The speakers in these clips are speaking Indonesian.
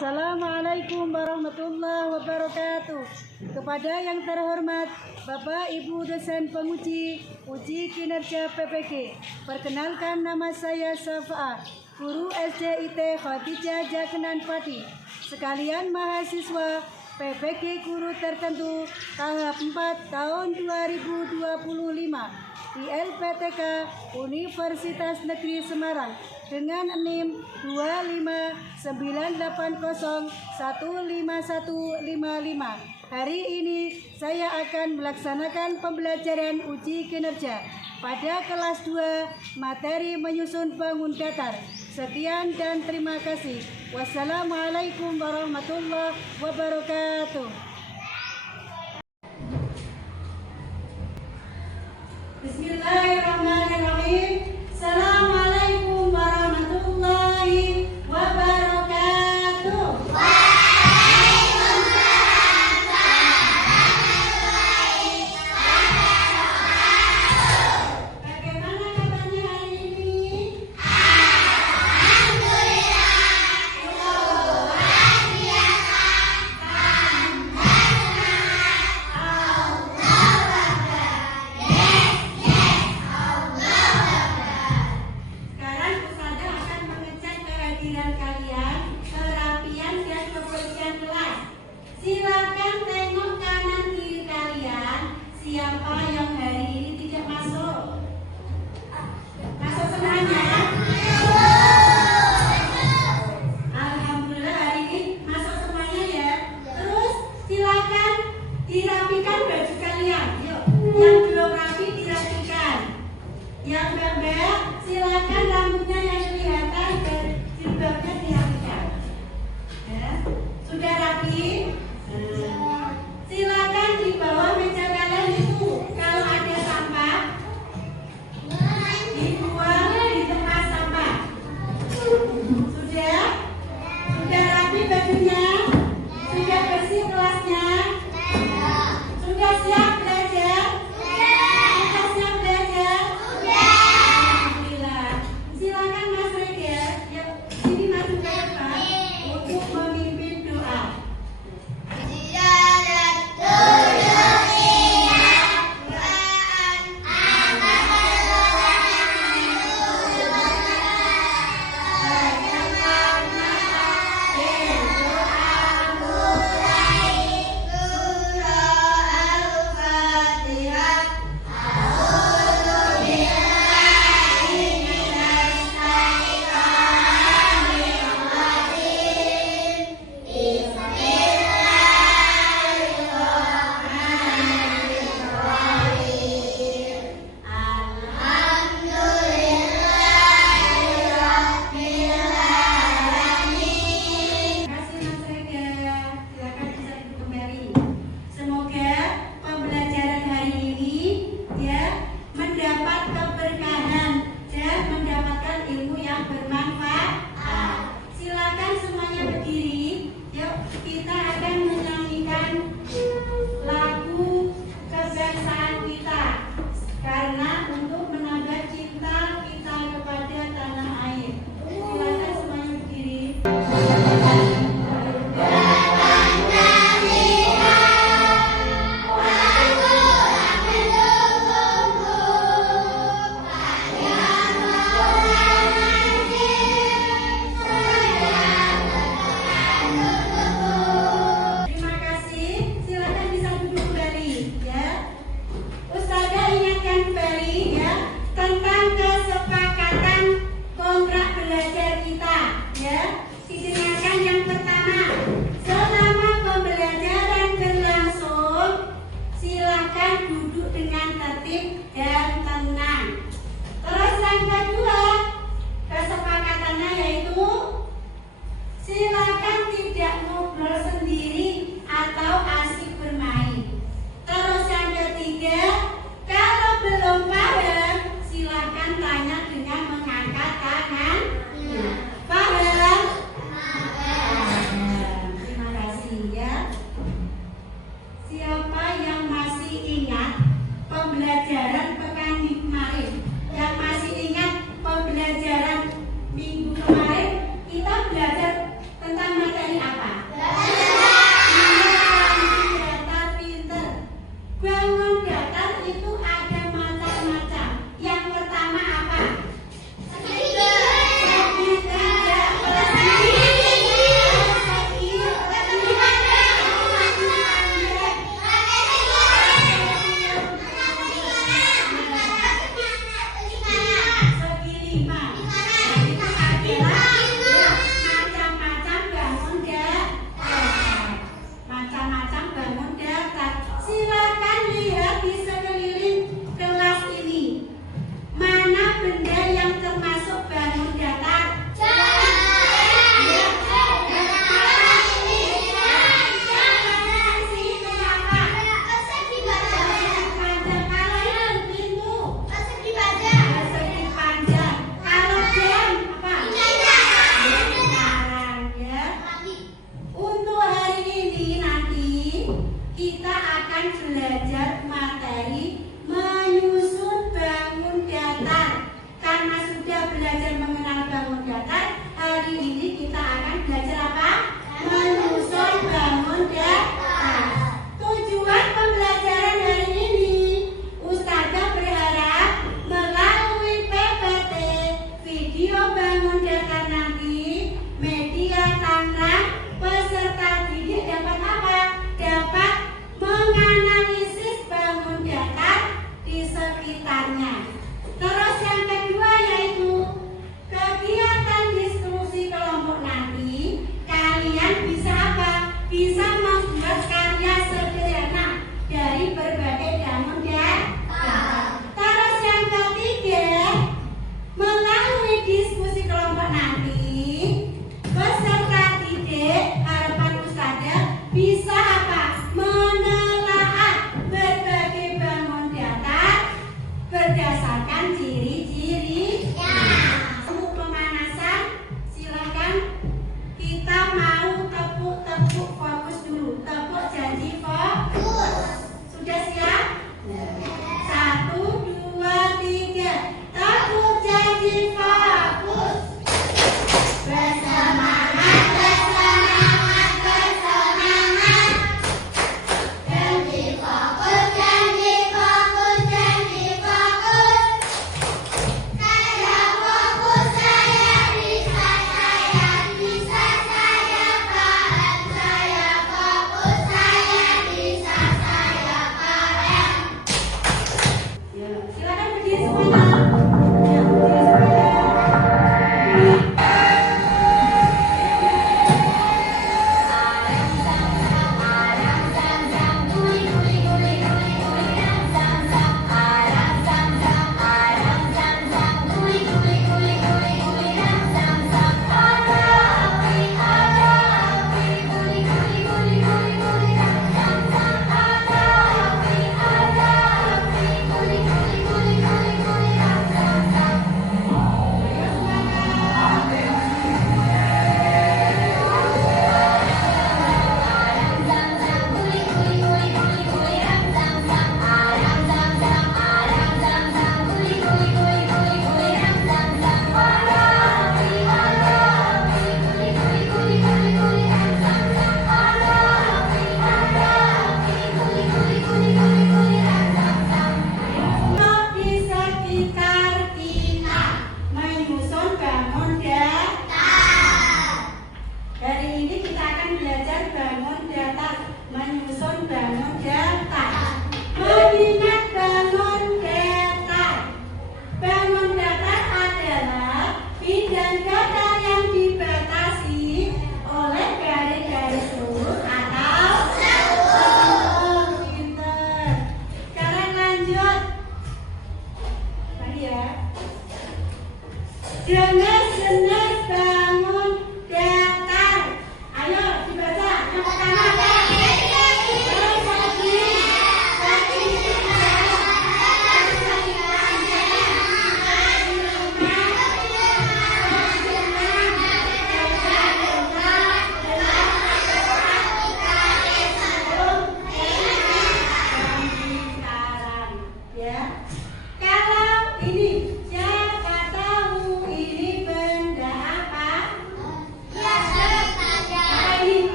Assalamualaikum warahmatullahi wabarakatuh. Kepada yang terhormat Bapak Ibu dosen penguji uji kinerja PPG, perkenalkan nama saya Safa'ah, guru SDIT Khadijah Jakenan Pati. Sekalian mahasiswa PPG guru tertentu tahap 4 tahun 2025 di LPTK Universitas Negeri Semarang dengan NIM 25980151155. Hari ini saya akan melaksanakan pembelajaran uji kinerja pada kelas 2 materi menyusun bangun datar. Sekian dan terima kasih. Wassalamualaikum warahmatullahi wabarakatuh. Bismillahirrahmanirrahim. Assalamualaikum warahmatullahi wabarakatuh. Bagaimana kabarnya hari ini? Alhamdulillah. Luar biasa. Kalian kerapian dan kebersihan kelas. Silakan tengok kanan kiri kalian, siapa yang hari ini tidak masuk. Masuk semuanya? Alhamdulillah hari ini masuk semuanya ya. Terus silakan dirapikan baju kalian. Yuk, yang belum rapi dirapikan. Yang bebek silakan rambutnya yang kelihatan dan jilbabnya dirapikan. Ya, sudah rapi? Silakan di bawah meja kalian itu kalau ada sampah dibuang di tempat sampah. Sudah? Sudah rapi bajunya? Sudah bersih kelasnya? Sudah siap belajar? Sudah siap belajar? Alhamdulillah. Silakan Mas Rega, yuk sini maju ke depan untuk memimpin doa.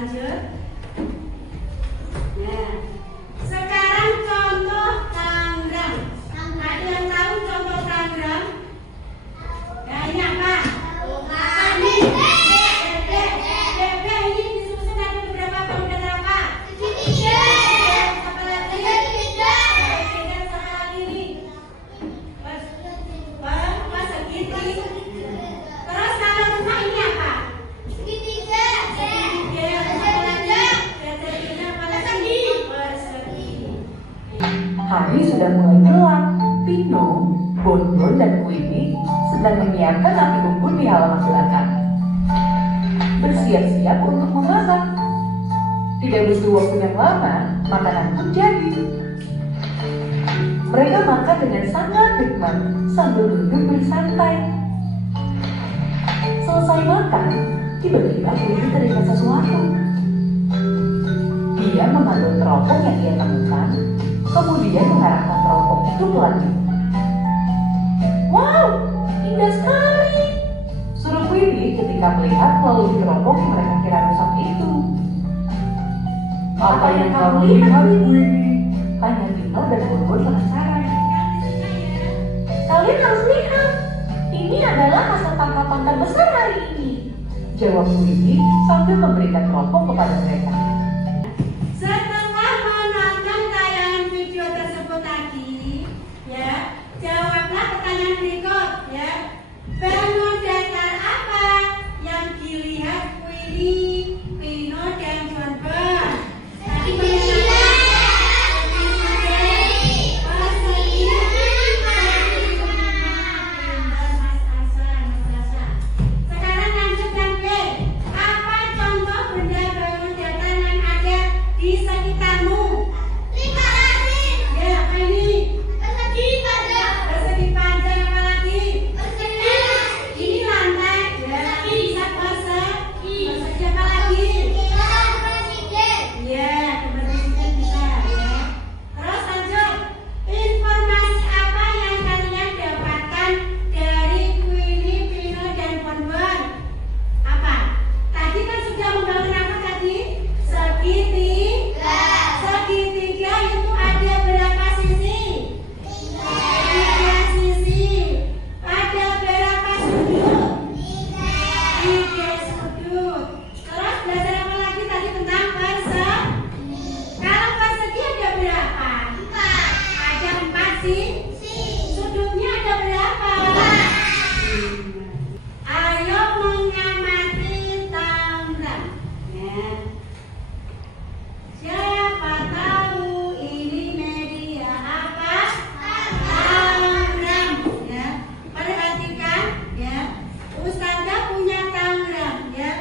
lanjut. Nah, sekarang contoh Tangram. Ada yang tahu contoh Tangram? Nah, ini apa? Bebek ini disusun ada beberapa penggunaan apa? Segitiga. Apa lagi? Segitiga sama lagi nih. Pas segitiga. Terus kalau rumah ini apa? Segitiga. Apa lagi? Apa lagi? Persegi. Hari sudah mulai gelap. Pino, Bonbon, dan Queenie sedang menyiapkan api unggun di halaman belakang. Bersiap-siap untuk memasak. Tidak butuh waktu yang lama, makanan pun jadi. Mereka makan dengan sangat nikmat sambil duduk bersantai. Selesai makan, tiba-tiba Queenie teringat sesuatu. Dia memanggil teropong yang ia temukan, kemudian mengarahkan teropong itu ke langit. Wow, indah sekali, suruh Queenie ketika melihat melalui teropong yang mereka kira rusak itu. Apa yang kamu lihat, Queenie? Tanya Pino dan Bonbon penasaran. Kalian harus lihat, ini adalah hasil tangkapan terbesar hari ini, jawab Queenie sambil memberikan teropong kepada mereka. Setelah menonton tayangan video tersebut tadi, ya, jawablah pertanyaan berikut, ya. Bangun datar apa yang dilihat Queenie, Pino, dan Bonbon? Tadi sekarang lanjut yang B. Apa contoh benda bangun datar yang ada di sekitarmu? Terima kasih. Ya, apa ini? Persegi panjang. Persegi panjang, apa lagi? Persegi. Ini lantai. Ya, bisa persegi. Persegi apa lagi? Presiden. Ya, presiden bisa. Ya. Terus lanjut. Informasi apa yang kalian dapatkan dari Queenie, Pino, dan Bonbon? Apa? Tadi kan sudah membangun apa tadi? Segitiga. Segitiga itu ada berapa sisi? Tiga sisi. Ada berapa sudut? Tiga sudut. Terus belajar apa lagi tadi tentang persegi? Kalau persegi ada berapa? Ada 4 sih. Sudutnya ada berapa? Ayo mengamati Tangram. Ya. Siapa tahu ini media apa? Tangram. Ya. Perhatikan, ya. Ustazah punya Tangram, ya.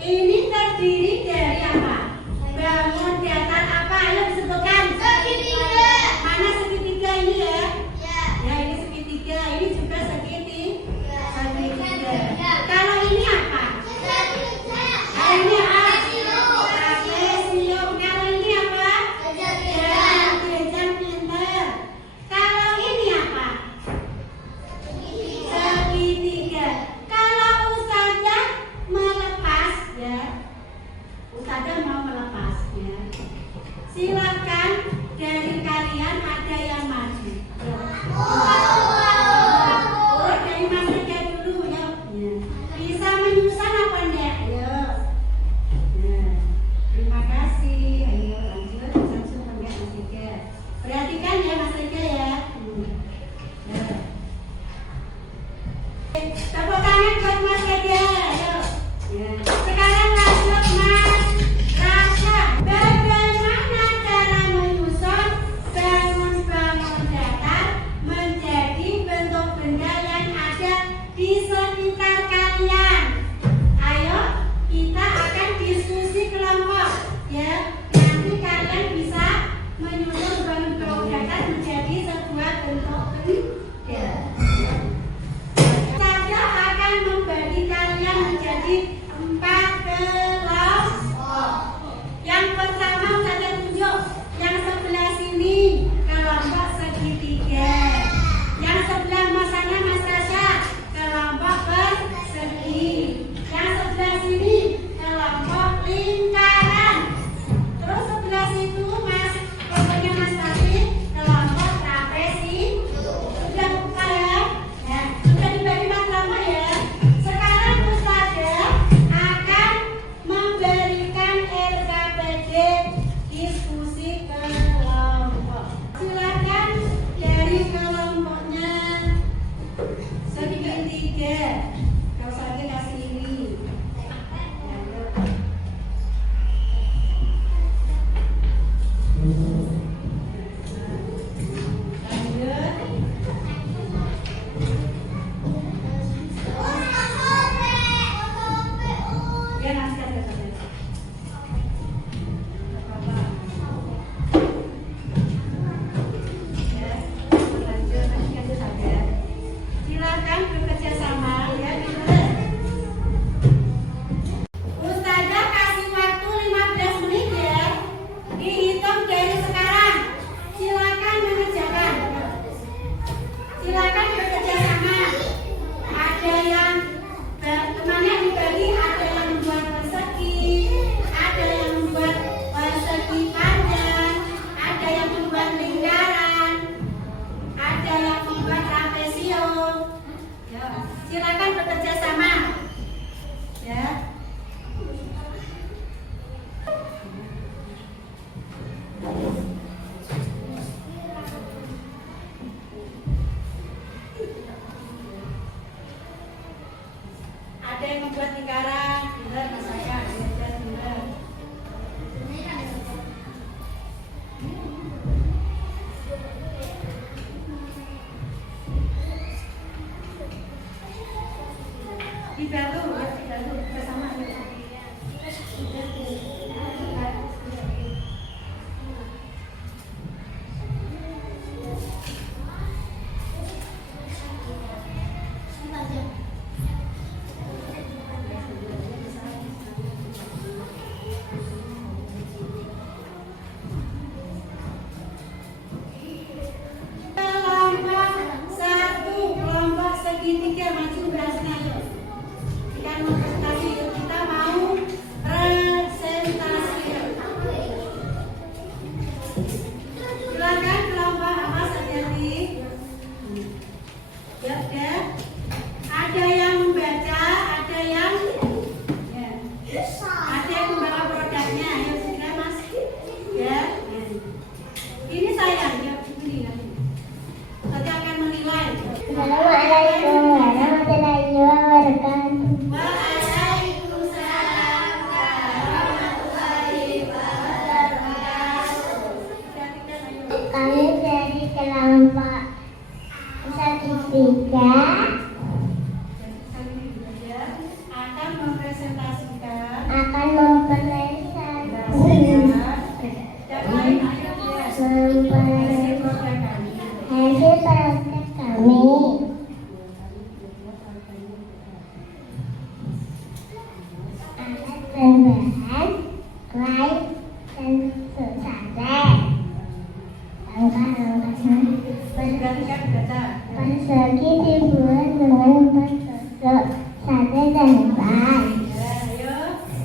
Ini terdiri dari apa? Bangun datar apa? Ayo disebutkan. Segitiga. Mana segitiga ini ya? Ya, ini segitiga. Ini juga segitiga. Kalau ini apa? Nah, ini apa? Trapesium. Kalau ini apa? Bejang pinter. Kalau ini apa? Segitiga. Kalau Ustazah melepas, ya. Ustazah mau melepas, ya. Silakan dari kalian ada yang maju. Oh, dari Mas Rika dulu, ya. Bisa menyusun apa enggak? Ayo. Nah, terima kasih. Ayo lanjut. Langsung enggak Mas Rika. Perhatikan ya Mas Rika ya. Ya. Tepuk tangan buat Mas Rika. Ayo. Ya. Sekarang lanjut Mas Raka. Bagaimana cara Silakan kelompok awas hati-hati. Ya, ya. Ada yang membaca, ada yang ya. Ada yang membawa produknya. Ayo sudah Mas. Ya. Ini sayang ya, ini. Nanti akan menilai. Assalamualaikum warahmatullahi wabarakatuh. Waalaikumsalam warahmatullahi wabarakatuh. Kami dari kelompok 1-3 akan mempresentasikan akan mempresentasikan hasil praktek kami. Alat berbahan klay dan susah. Langkah-langkahnya persegi dibuat dengan bertusuk sate dan ban.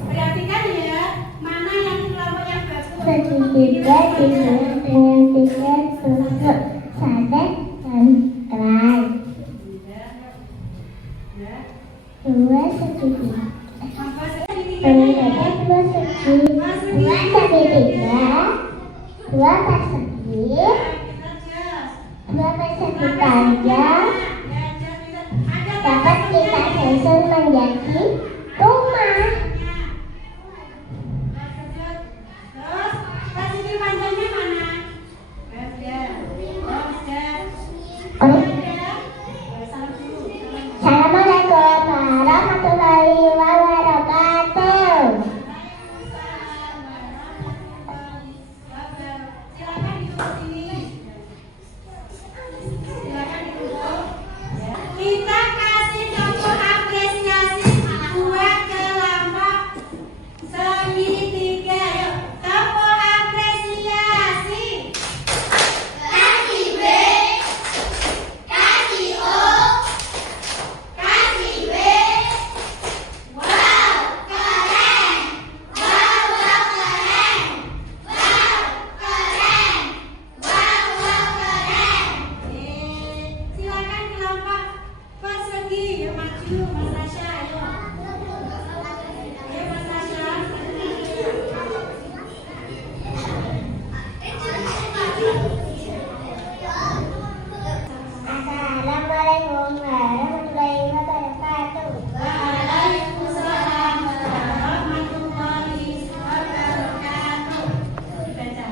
Perhatikan ya, mana yang kelompok yang bagus. Segitiga dibuat dengan 3 tusuk sate dan klay. 2 segitiga. Pendapat 2 segi, 2 segitiga, 2 persegi, 2 persegi panjang. Dapat kita susun menjadi rumah. Terus, persegi panjangnya mana? Assalamualaikum warahmatullahi wabarakatuh. Silakan duduk sini. Silakan duduk. Kita kasih tepuk apresiasi buat kelompok segitiga. Yuk, tepuk apresiasi. Kasih B, kasih O, kasih B. Wow, keren. Wow, wow, keren. Wow, keren. Wow, wow, keren. Silakan kelompok persegi, yuk maju Mas Rasya, ayo. Ayo Mas Rasya. Assalamualaikum warahmatullahi wabarakatuh. Waalaikumsalam warahmatullahi wabarakatuh. Baca.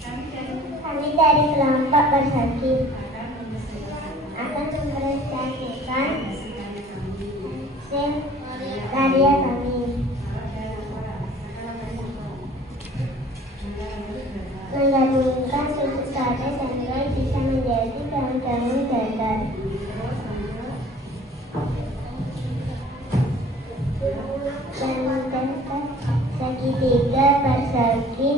Kami dari Kami dari kelompok persegi akan menyelesaikan akan mempresentasikan hasilnya kami. hasil karya kami. Menggabungkan susu sate dan klay bisa menjadi gantungan dadar. Dan segitiga persegi,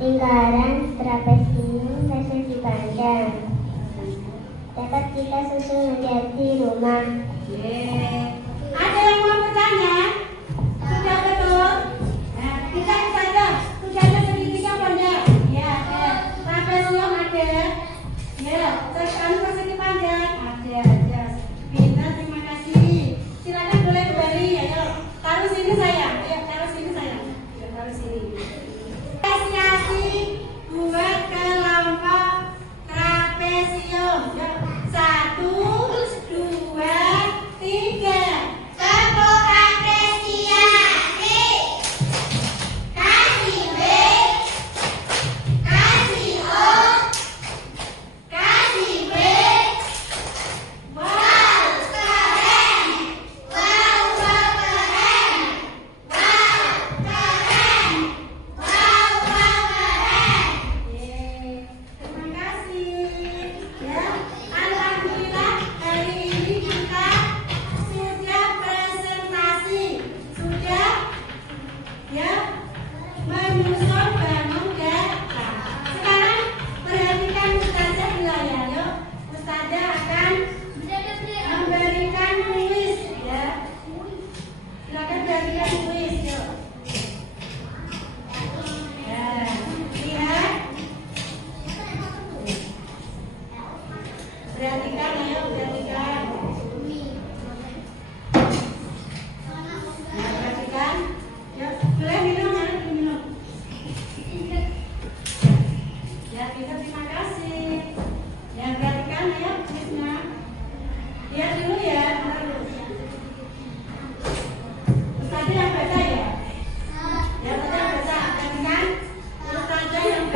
lingkaran, trapesium, persegi panjang. Dapat kita susun menjadi rumah. Ada yang mau bertanya? Sudah betul? Nah, kita saja. Sudah ada segitiga panjang. Ya, ada. Trapesium ada. Ya, terus kami persegi panjang ada. Pintar, terima kasih. Silakan boleh kembali. Ayo, taruh sini sayang. Ayo, taruh sini sayang. Ayo, taruh sini. Apresiasi buat kelompok trapesium. Yuk, 1, 2, 3. Tepuk apresiasi.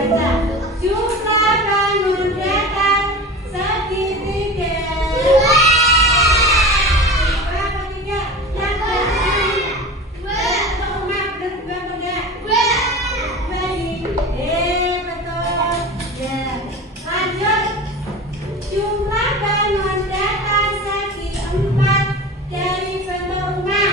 baca. Jumlah bangun datar segitiga. Berapa tiga? Yang rumah berdua benda. Baik. Betul. Ya. Lanjut. Jumlah bangun datar segi 4 dari bentuk rumah.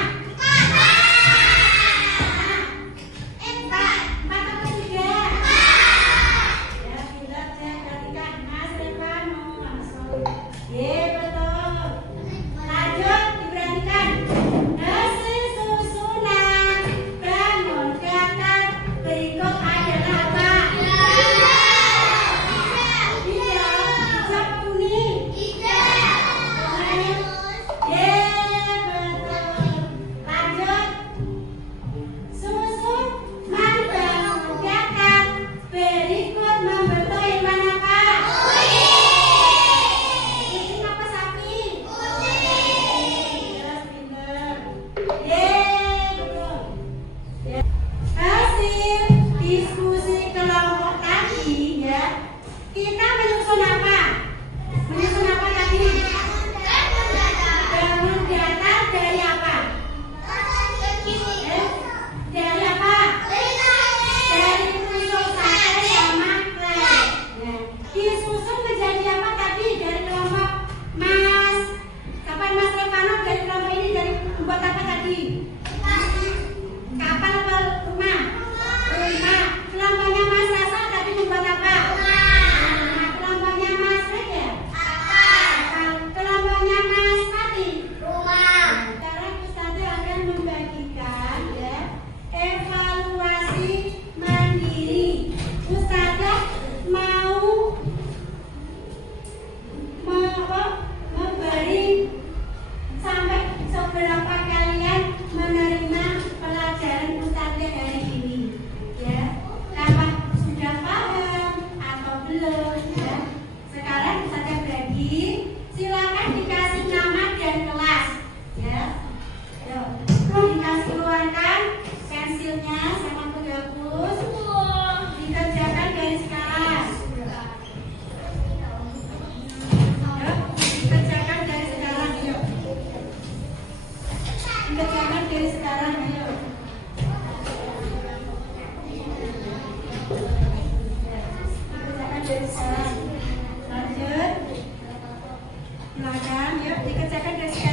Silakan, yuk dikerjakan dari sekarang.